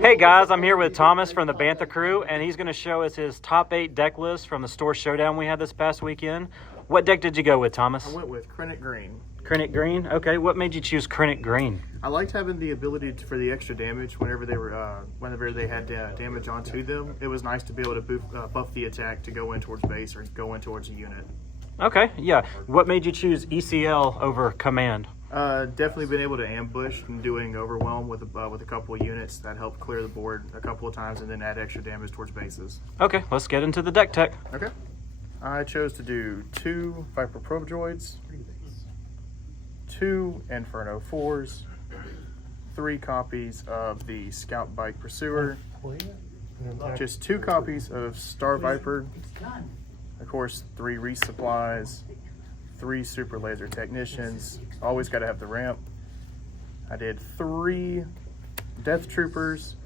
Hey guys, I'm here with Thomas from the Bantha Crew, and he's going to show us his top 8 deck list from the store showdown we had this past weekend. What deck did you go with, Thomas? I went with Krennic Green. Krennic Green? Okay, what made you choose Krennic Green? I liked having the ability for the extra damage whenever they had damage onto them. It was nice to be able to buff the attack to go in towards base or go in towards a unit. Okay, yeah. What made you choose ECL over Command? Definitely been able to ambush and doing overwhelm with a couple of units that helped clear the board a couple of times and then add extra damage towards bases. Okay, let's get into the deck tech. Okay. I chose to do 2 Viper Probe Droids, 2 Inferno 4s, 3 copies of the Scout Bike Pursuer, just 2 copies of Star Viper, of course 3 resupplies, 3 Super Laser Technicians, always got to have the ramp. I did 3 Death Troopers,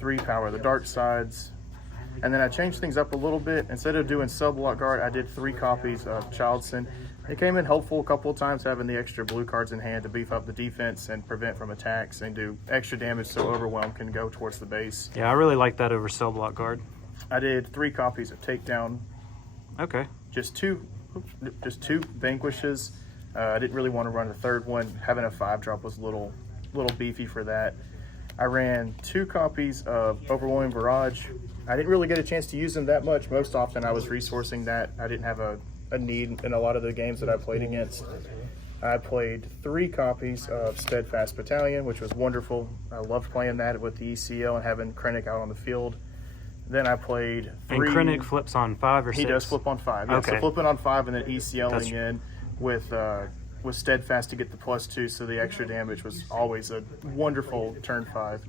3 Power of the Dark Sides, and then I changed things up a little bit. Instead of doing Sub-Block Guard, I did 3 copies of Childson. It came in helpful a couple of times having the extra blue cards in hand to beef up the defense and prevent from attacks and do extra damage so Overwhelm can go towards the base. Yeah, I really like that over Sub-Block Guard. I did 3 copies of Takedown. Okay. Just two Vanquishes. I didn't really want to run a third one. Having a 5-drop was a little beefy for that. I ran 2 copies of Overwhelming Barrage. I didn't really get a chance to use them that much. Most often I was resourcing that. I didn't have a need in a lot of the games that I played against. I played 3 copies of Steadfast Battalion, which was wonderful. I loved playing that with the ECL and having Krennic out on the field. Then I played 3. And Krennic flips on 5 or 6? He does flip on 5. Yeah. Okay. So flipping on 5 and then ECLing in with Steadfast to get the +2, so the extra damage was always a wonderful turn 5.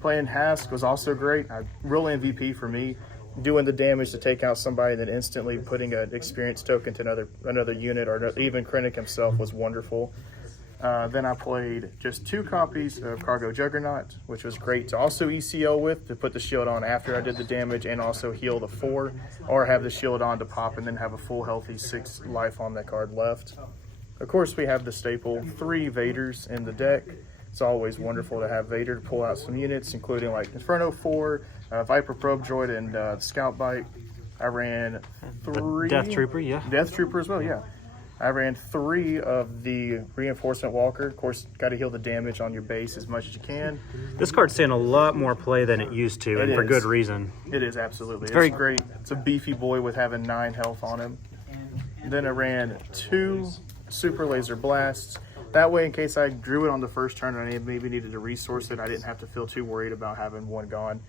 Playing Hask was also great. Real MVP for me. Doing the damage to take out somebody and then instantly putting an experience token to another unit or even Krennic himself was wonderful. Then I played just 2 copies of Cargo Juggernaut, which was great to also ECL with, to put the shield on after I did the damage and also heal the 4, or have the shield on to pop and then have a full healthy 6 life on that card left. Of course, we have the staple 3 Vaders in the deck. It's always wonderful to have Vader to pull out some units, including like Inferno 4, Viper Probe Droid, and Scout Bike. I ran 3... Death Trooper, yeah. Death Trooper as well, yeah. I ran 3 of the Reinforcement Walker. Of course, got to heal the damage on your base as much as you can. This card's seeing a lot more play than it used to, and for good reason. It is, absolutely. It's very great. It's a beefy boy with having 9 health on him. Then I ran 2 Super Laser Blasts. That way, in case I drew it on the first turn and I maybe needed to resource it, I didn't have to feel too worried about having 1 gone.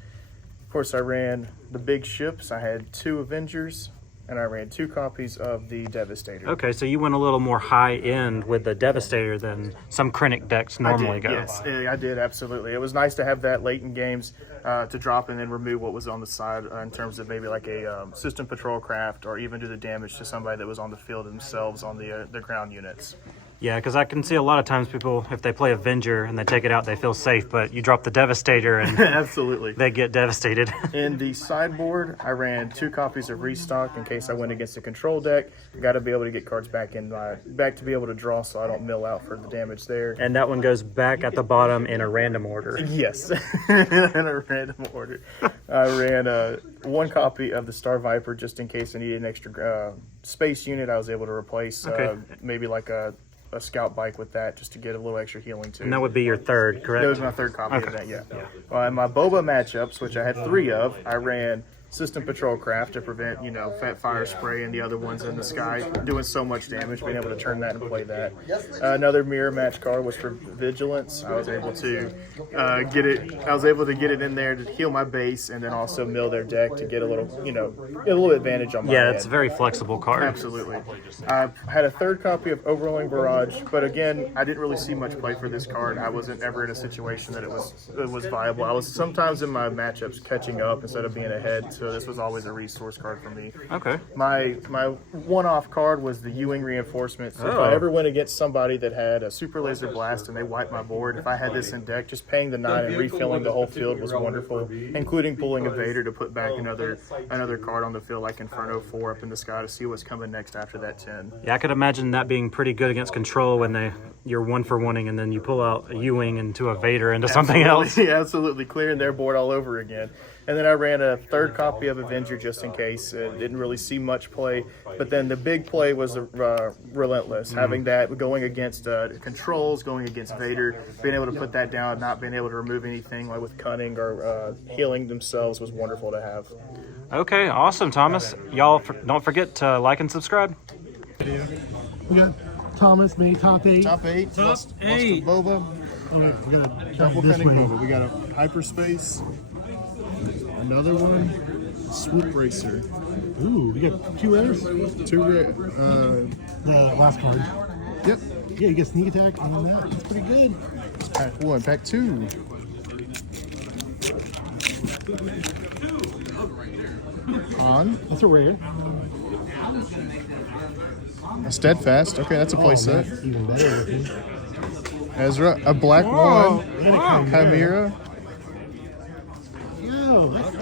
Of course, I ran the big ships. I had 2 Avengers, and I ran 2 copies of the Devastator. Okay, so you went a little more high-end with the Devastator than some Krennic decks normally go. Yes, I did, absolutely. It was nice to have that late in games to drop and then remove what was on the side in terms of maybe like a System Patrol Craft or even do the damage to somebody that was on the field themselves on the ground units. Yeah, because I can see a lot of times people, if they play Avenger and they take it out, they feel safe, but you drop the Devastator and absolutely they get devastated. In the sideboard, I ran 2 copies of Restock in case I went against a control deck. Got to be able to get cards back to be able to draw so I don't mill out for the damage there. And that one goes back at the bottom in a random order. Yes, in a random order. I ran 1 copy of the Star Viper just in case I needed an extra space unit. I was able to replace maybe like a Scout Bike with that just to get a little extra healing too. And that would be your 3rd, correct? That was my 3rd copy of that, yeah. In my Boba matchups, which I had 3 of, I ran System Patrol Craft to prevent, Fat Fire Spray and the other ones in the sky doing so much damage, being able to turn that and play that. Another mirror match card was for Vigilance. I was able to get it in there to heal my base and then also mill their deck to get a little advantage on my Yeah, end. it's a very flexible card. Absolutely. I had a 3rd copy of Overwhelming Barrage, but again, I didn't really see much play for this card. I wasn't ever in a situation that it was viable. I was sometimes in my matchups catching up instead of being ahead to so this was always a resource card for me. Okay. My one-off card was the Ewing reinforcement. So if Oh. I ever went against somebody that had a super laser blast and they wiped my board, if I had this in deck, just paying the 9 and refilling the whole field was wonderful, including pulling a Vader to put back another card on the field like Inferno 4 up in the sky to see what's coming next after that 10. Yeah, I could imagine that being pretty good against control when you're 1-for-1ing and then you pull out a Ewing into a Vader into something else. Yeah, absolutely. Clearing their board all over again. And then I ran a third copy of Avenger just in case. Didn't really see much play. But then the big play was the Relentless. Having that going against controls, going against Vader, being able to put that down, not being able to remove anything like with cunning or healing themselves was wonderful to have. Okay, awesome, Thomas. Y'all don't forget to like and subscribe. We got Thomas made top 8. Top 8. Top 8. Boba. Oh, wait, we got a Double this Krennic way. Boba. We got a Hyperspace. Another one. Swoop Racer. Ooh, we got 2 rares. 2 rare. The last card. Yep. Yeah, you get sneak attack and then that. That's pretty good. Pack 1. Pack 2. On. That's a rare. A Steadfast. Okay, that's a play set. That's even better looking. Ezra. A black Whoa. one. Wow. Chimera. Yo, that's...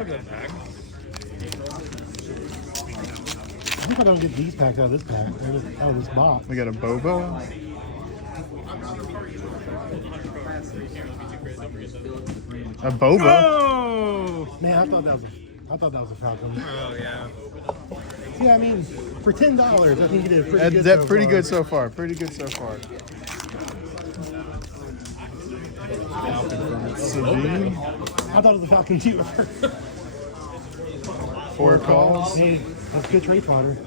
I hope I don't get these packs out of this pack. Out of this box. We got a Boba. A Boba. Oh! Man, I thought that was a Falcon. Oh yeah. Yeah, I mean, for $10, I think you did pretty good. That's so pretty far. good so far. Pretty good so far. Sabine. I thought it was a Falcon too. 4 calls. Hey, that's good trade fodder.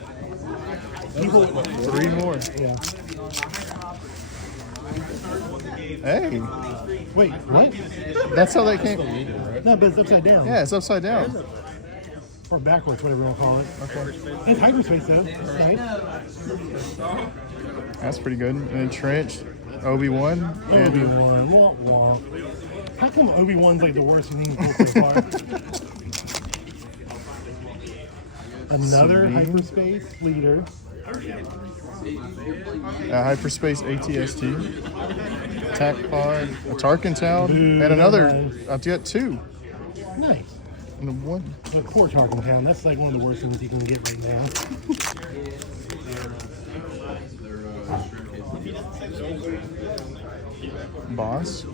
People, 3 more. yeah. Hey, Wait, what? that's how they came. No, but it's upside down. Yeah, it's upside down. Or backwards, whatever you want to call it. Okay. It's hyperspace though. That's nice. That's pretty good. And then Trench, Obi-Wan. And Obi-Wan, womp womp. How come Obi-Wan's like the worst thing you can pull so far? Another Sabine. hyperspace leader. Hyperspace ATST. Tack Pod, a Tarkin Town, Ooh, and another. nice. I've got 2. Nice. And the 1. The poor Tarkin Town. That's like one of the worst things you can get right now. Boss.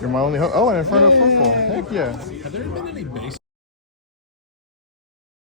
You're my only hope. Oh, and in front of football. Heck yeah. Have there been any base